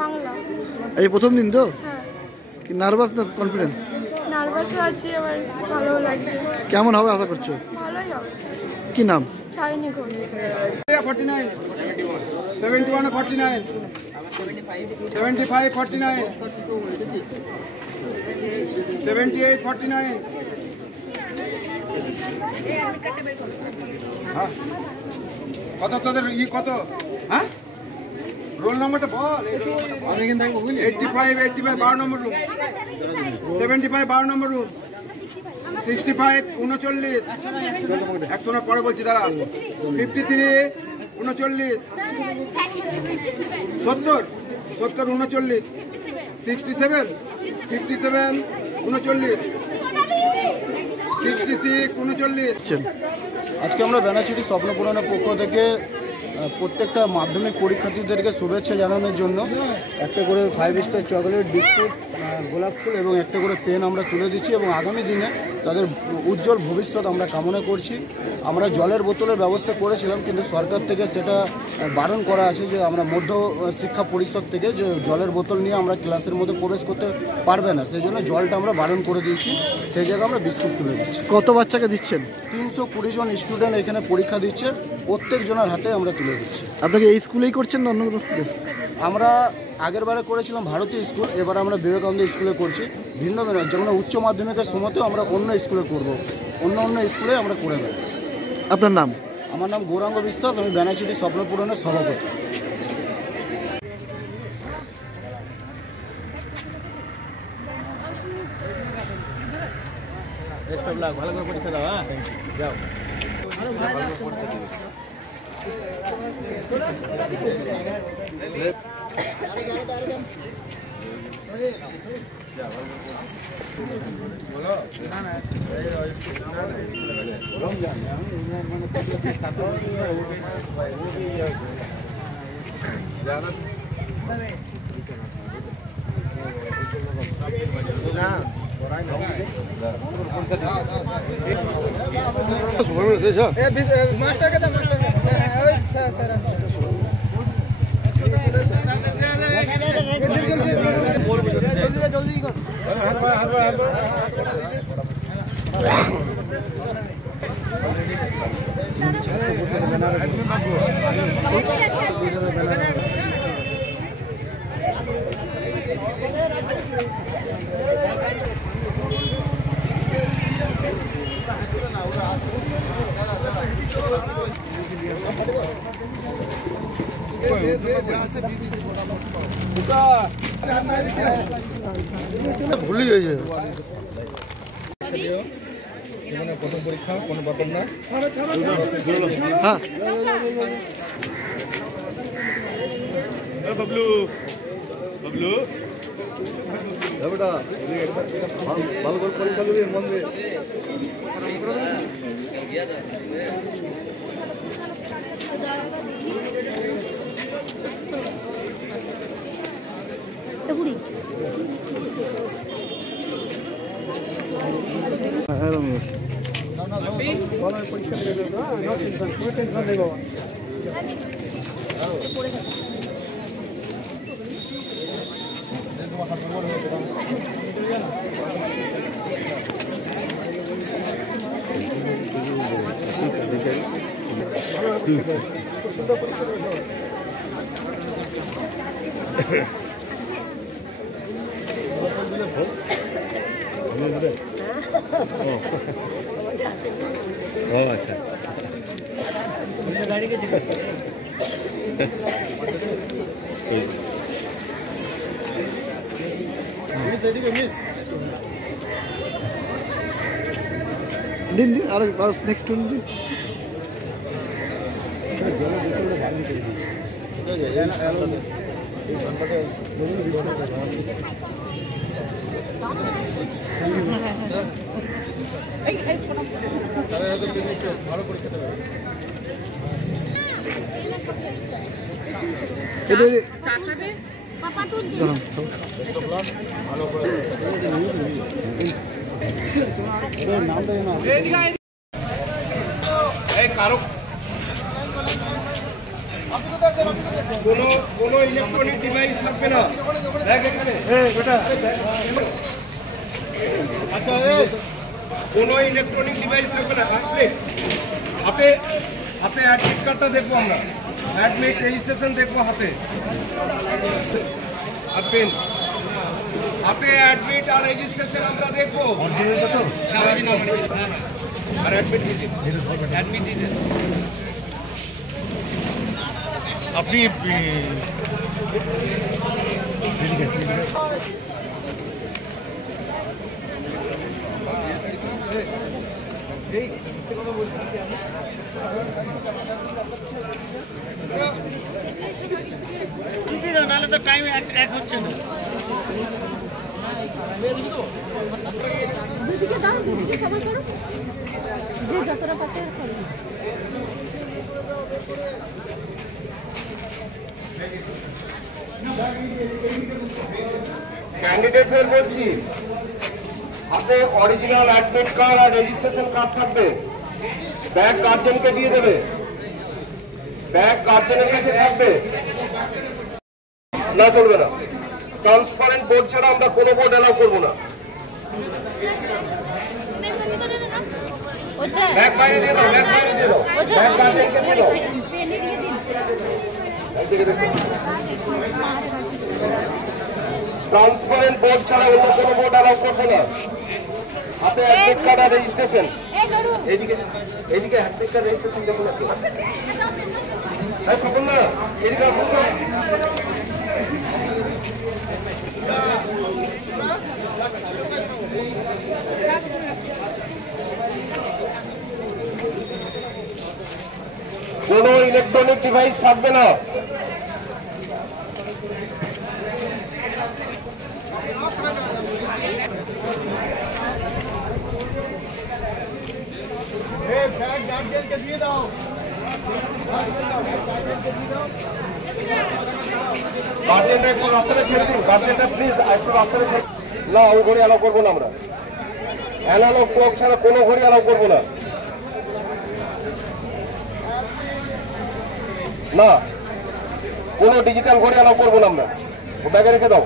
বাংলা এই প্রথম দিন তো কি নার্ভাস না কনফিডেন্স? নার্ভাস আছি, আবার ভালো লাগছে। কেমন হবে আশা করছো? ভালোই হবে। কি নাম? শাইনি ঘোষ। 49 71 49 75 49 78 49 কত তোদের কত? হ্যাঁ রোল নম্বরটা বল। আমি কিন্তু 85 12 নম্বর রুম, 75 12 নম্বর রুম, 65 39 100 না পরে বলছি দাঁড়া, 53 39 70 39 67 57 39 66 39। আজকে আমরা বেনাচিটি স্বপ্নপূরণের পক্ষ থেকে প্রত্যেকটা মাধ্যমিক পরীক্ষার্থীদেরকে শুভেচ্ছা জানানোর জন্য একটা করে 5 স্টার চকলেট, বিস্কুট, গোলাপ ফুল এবং একটা করে পেন আমরা তুলে দিচ্ছি এবং আগামী দিনে তাদের উজ্জ্বল ভবিষ্যৎ আমরা কামনা করছি। আমরা জলের বোতলের ব্যবস্থা করেছিলাম, কিন্তু সরকার থেকে সেটা বারণ করা আছে যে আমরা মধ্য শিক্ষা পরিষদ থেকে যে জলের বোতল নিয়ে আমরা ক্লাসের মধ্যে প্রবেশ করতে পারবে না, সেই জন্য জলটা আমরা বারণ করে দিয়েছি। সেই জায়গায় আমরা বিস্কুট তুলে দিচ্ছি। কত বাচ্চাকে দিচ্ছেন? 320 জন স্টুডেন্ট এখানে পরীক্ষা দিচ্ছে, প্রত্যেকজনের হাতে আমরা তুলে দিচ্ছি। আপনাকে এই স্কুলেই করছেন না অন্য কোনো স্কুলে? আমরা আগের বারে করেছিলাম ভারতীয় স্কুল, এবার আমরা বিবেকানন্দ স্কুলে করছি। ভিন্ন ভিন্ন যেমন উচ্চ মাধ্যমিকের সময়তেও আমরা অন্য স্কুলে করব, অন্য স্কুলে আমরা করে নেব। আপনার নাম? আমার নাম গৌরাঙ্গ বিশ্বাস, আমি বেনাচিটি স্বপ্নপূরণের সভাপতি। ভালো করে পরীক্ষা দাও। যাও ভুলে গেছে। প্রথম পরীক্ষা কোনো ব্যাপার না। হ্যাঁ বাবলু বাবলু বেটা ভালো করে পরীক্ষা দিবি মন দিয়ে। পরীক্ষা দিবে না, টেনশন নেই বাবা। সুন্দর পরীক্ষা দেবে সবাই। আচ্ছা দিন দিন আর নেক্সট দিন দিন কোনো ইলেকট্রনিক ডিভাইস থাকবে না ব্যাগ এখানে। আচ্ছা কোনো ইলেকট্রনিক ডিভাইস থাকবে না। আসলে হাতে হাতে অ্যাডমিট কার্ডটা দেখবো আমরা, অ্যাডমিট রেজিস্ট্রেশন দেখবো হাতে, আর পেন হাতে অ্যাডমিট আর রেজিস্ট্রেশন আমরা দেখবো। আর অ্যাডমিট দিতে অ্যাডমিট দিতে আপনি নাহলে তো টাইম এক হচ্ছে না। দুদিকে দাও, দুদিকে সবাই করো, যে যতটা পাচ্ছে করো। ক্যান্ডিডেটদের বলছি, হাতে অরিজিনাল অ্যাডমিট কার্ড আর রেজিস্ট্রেশন কার্ড থাকবে, ব্যাগ গার্জেনকে দিয়ে দেবে, ব্যাগ গার্জেনের কাছে থাকবে না, চলবে না। ট্রান্সপারেন্ট বোর্ড ছাড়া আমরা কোনো বোর্ড অ্যালাউ করবো না। ব্যাগ বাইরে দিয়ে দাও, ব্যাগ বাইরে দিয়ে দাও, ব্যাগ গার্জেনকে দিয়ে দাও। ট্রান্সপারেন্ট বোর্ড ছাড়া অন্য কোনো বোর্ড অ্যালাউ করবো না। হাতে অ্যাডমিট কার্ড আর রেজিস্ট্রেশন, এইদিকে এইদিকে অ্যাডমিট কার্ড রেজিস্ট্রেশন দেখুন না, সকল না এদিকে আসুন না। কোনো ইলেকট্রনিক ডিভাইস থাকবে না। গার্জেনরা একটু রাস্তাটা ছেড়ে দিন, গার্জেনরা প্লিজ একটু রাস্তাটা ছেড়ে। না, ওই ঘড়ি অ্যালাউ করবো না আমরা, অ্যানালগ ক্লক ছাড়া কোনো ঘড়ি অ্যালাউ করবো না। না, কোনো ডিজিটাল ঘড়ি অ্যালাউ করবো না আমরা। ও ব্যাগে রেখে দাও।